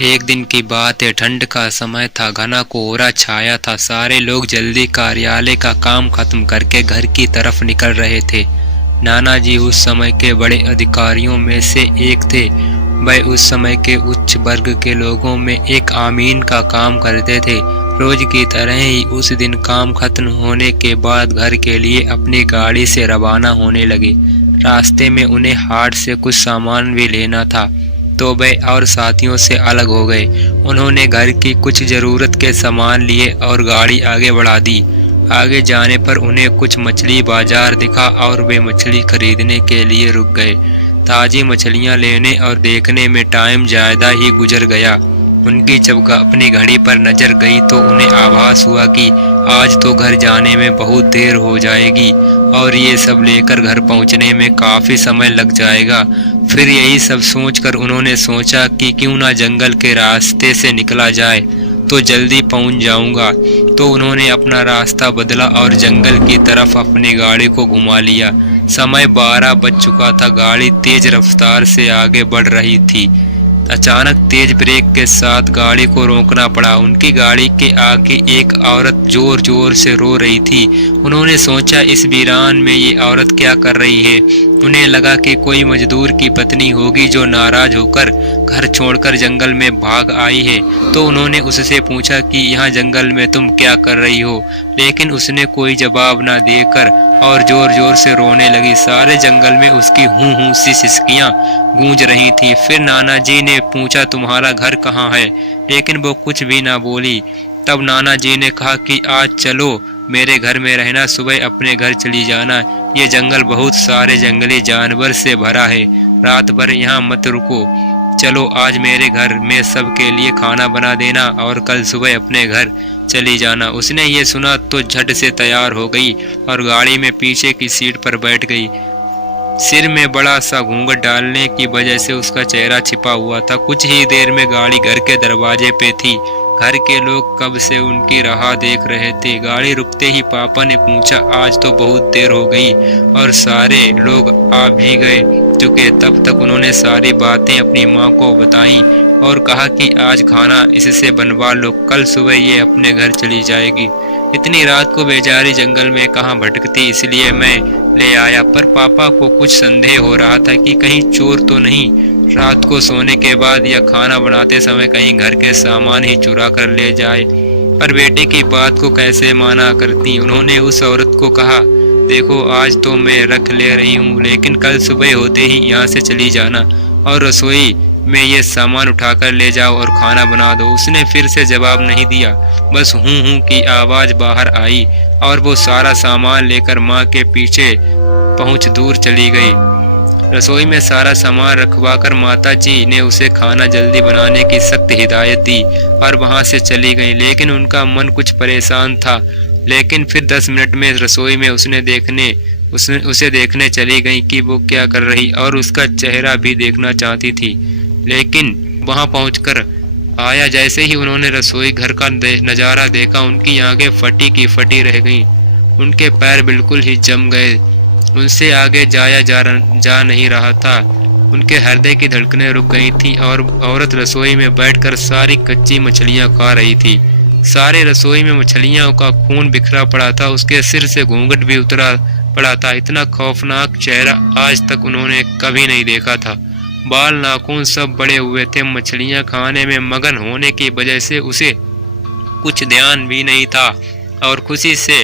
एक दिन की बात है। ठंड का समय था, घना कोहरा छाया था। सारे लोग जल्दी कार्यालय का काम खत्म करके घर की तरफ निकल रहे थे। नाना जी उस समय के बड़े अधिकारियों में से एक थे। वह उस समय के उच्च वर्ग के लोगों में एक आमीन का काम करते थे। रोज की तरह ही उस दिन काम खत्म होने के बाद घर के लिए अपनी गाड़ी से रवाना होने लगे। रास्ते में उन्हें हाट से कुछ सामान भी लेना था, तो वे और साथियों से अलग हो गए। उन्होंने घर की कुछ जरूरत के सामान लिए और गाड़ी आगे बढ़ा दी। आगे जाने पर उन्हें कुछ मछली बाजार दिखा और वे मछली खरीदने के लिए रुक गए। ताज़ी मछलियां लेने और देखने में टाइम ज़्यादा ही गुजर गया। उनकी जब अपनी घड़ी पर नज़र गई तो उन्हें आभास हुआ कि आज तो घर जाने में बहुत देर हो जाएगी और ये सब लेकर घर पहुंचने में काफ़ी समय लग जाएगा। फिर यही सब सोचकर उन्होंने सोचा कि क्यों ना जंगल के रास्ते से निकला जाए, तो जल्दी पहुंच जाऊंगा। तो उन्होंने अपना रास्ता बदला और जंगल की तरफ अपनी गाड़ी को घुमा लिया। समय 12 बज चुका था। गाड़ी तेज रफ्तार से आगे बढ़ रही थी। अचानक तेज ब्रेक के साथ गाड़ी को रोकना पड़ा। उनकी गाड़ी के आगे एक औरत जोर जोर से रो रही थी। उन्होंने सोचा, इस वीरान में ये औरत क्या कर रही है। उन्हें लगा कि कोई मजदूर की पत्नी होगी जो नाराज होकर घर छोड़कर जंगल में भाग आई है। तो उन्होंने उससे पूछा कि यहाँ जंगल में तुम क्या कर रही हो, लेकिन उसने कोई जवाब न देकर और जोर जोर से रोने लगी। सारे जंगल में उसकी हूँ हूँ सी सिसकियाँ गूंज रही थीं। फिर नाना जी ने पूछा, तुम्हारा घर कहाँ है, लेकिन वो कुछ भी ना बोली। तब नाना जी ने कहा कि आज चलो मेरे घर में रहना, सुबह अपने घर चली जाना। ये जंगल बहुत सारे जंगली जानवर से भरा है, रात भर यहाँ मत रुको। चलो आज मेरे घर में सबके लिए खाना बना देना और कल सुबह अपने घर चली जाना। उसने ये सुना तो झट से तैयार हो गई और गाड़ी में पीछे की सीट पर बैठ गई। सिर में बड़ा सा घूंघट डालने की वजह से उसका चेहरा छिपा हुआ था। कुछ ही देर में गाड़ी घर के दरवाजे पे थी। घर के लोग कब से उनकी राह देख रहे थे। गाड़ी रुकते ही पापा ने पूछा, आज तो बहुत देर हो गई और सारे लोग आ भी गए चुके। तब तक उन्होंने सारी बातें अपनी माँ को बताई और कहा कि आज खाना इससे बनवा लो, कल सुबह ये अपने घर चली जाएगी। इतनी रात को बेचारी जंगल में कहाँ भटकती, इसलिए मैं ले आया। पर पापा को कुछ संदेह हो रहा था कि कहीं चोर तो नहीं रात को सोने के बाद या खाना बनाते समय कहीं घर के सामान ही चुरा कर ले जाए। पर बेटे की बात को कैसे माना करती। उन्होंने उस औरत को कहा, देखो आज तो मैं रख ले रही हूँ, लेकिन कल सुबह होते ही यहाँ से चली जाना और रसोई में ये सामान उठाकर ले जाओ और खाना बना दो। उसने फिर से जवाब नहीं दिया, बस हूँ हूँ की आवाज़ बाहर आई और वो सारा सामान लेकर माँ के पीछे पहुँच दूर चली गई। रसोई में सारा सामान रखवाकर माता जी ने उसे खाना जल्दी बनाने की सख्त हिदायत दी और वहाँ से चली गई। लेकिन उनका मन कुछ परेशान था। लेकिन फिर 10 मिनट में रसोई में उसे देखने चली गई कि वो क्या कर रही और उसका चेहरा भी देखना चाहती थी। लेकिन वहां पहुंचकर आया जैसे ही उन्होंने रसोई घर का नज़ारा देखा, उनकी आंखें फटी की फटी रह गईं। उनके पैर बिल्कुल ही जम गए। उनसे आगे जाया जा नहीं रहा था। उनके हृदय की धड़कनें रुक गई थीं और औरत रसोई में बैठकर सारी कच्ची मछलियां खा रही थी। सारे रसोई में मछलियों का खून बिखरा पड़ा था। उसके सिर से घूंघट भी उतरा पड़ा था। इतना खौफनाक चेहरा आज तक उन्होंने कभी नहीं देखा था। बाल नाखून सब बड़े हुए थे। मछलियां खाने में मगन होने की वजह से उसे कुछ ध्यान भी नहीं था और खुशी से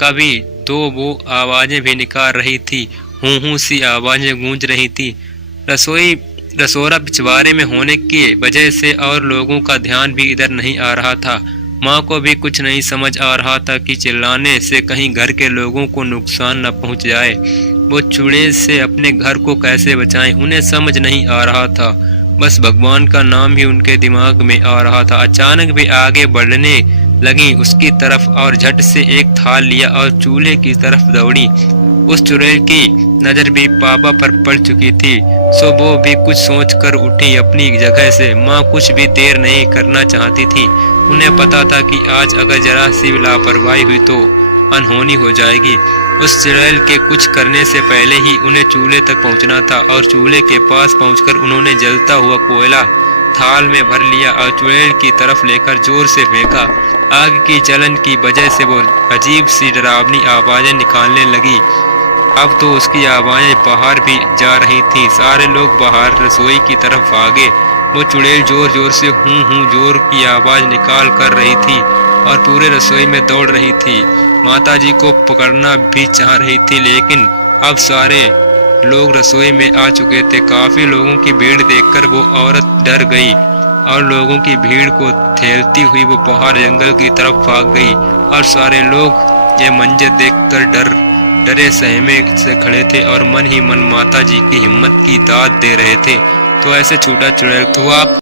कभी तो वो आवाजें भी निकाल रही थी। हूँ हूँ सी आवाजें गूंज रही थी। रसोरा पिछवाड़े में होने की वजह से और लोगों का ध्यान भी इधर नहीं आ रहा था। माँ को भी कुछ नहीं समझ आ रहा था कि चिल्लाने से कहीं घर के लोगों को नुकसान न पहुँच जाए। वो चूड़े से अपने घर को कैसे बचाएं, उन्हें समझ नहीं आ रहा था। बस भगवान का नाम ही उनके दिमाग में आ रहा था। अचानक भी आगे बढ़ने लगी उसकी तरफ और झट से एक थाल लिया और चूल्हे की तरफ दौड़ी। उस चुड़ैल की नजर भी पापा पर पड़ चुकी थी, सो वो भी कुछ सोचकर उठी अपनी जगह से। माँ कुछ भी देर नहीं करना चाहती थी। उन्हें पता था कि आज अगर जरा सी लापरवाही हुई तो अनहोनी हो जाएगी। उस चुड़ैल के कुछ करने से पहले ही उन्हें चूल्हे तक पहुंचना था और चूल्हे के पास पहुंचकर उन्होंने जलता हुआ कोयला थाल में भर लिया और चुड़ैल की तरफ लेकर जोर से फेंका। आग की जलन की वजह से वो अजीब सी डरावनी आवाजें निकालने लगी। अब तो उसकी आवाजें बाहर भी जा रही थीं। सारे लोग बाहर रसोई की तरफ भागे। वो चुड़ैल जोर जोर से हूँ जोर की आवाज निकाल कर रही थी और पूरे रसोई में दौड़ रही थी। माताजी को पकड़ना भी चाह रही थी, लेकिन अब सारे लोग रसोई में आ चुके थे। काफी लोगों की भीड़ देखकर वो औरत डर गई और लोगों की भीड़ को ठेलती हुई वो बाहर जंगल की तरफ भाग गई। और सारे लोग ये मंजर देखकर डरे सहमे से खड़े थे और मन ही मन माताजी की हिम्मत की दाद दे रहे थे। तो ऐसे छूटा चुड़ैल। तो आप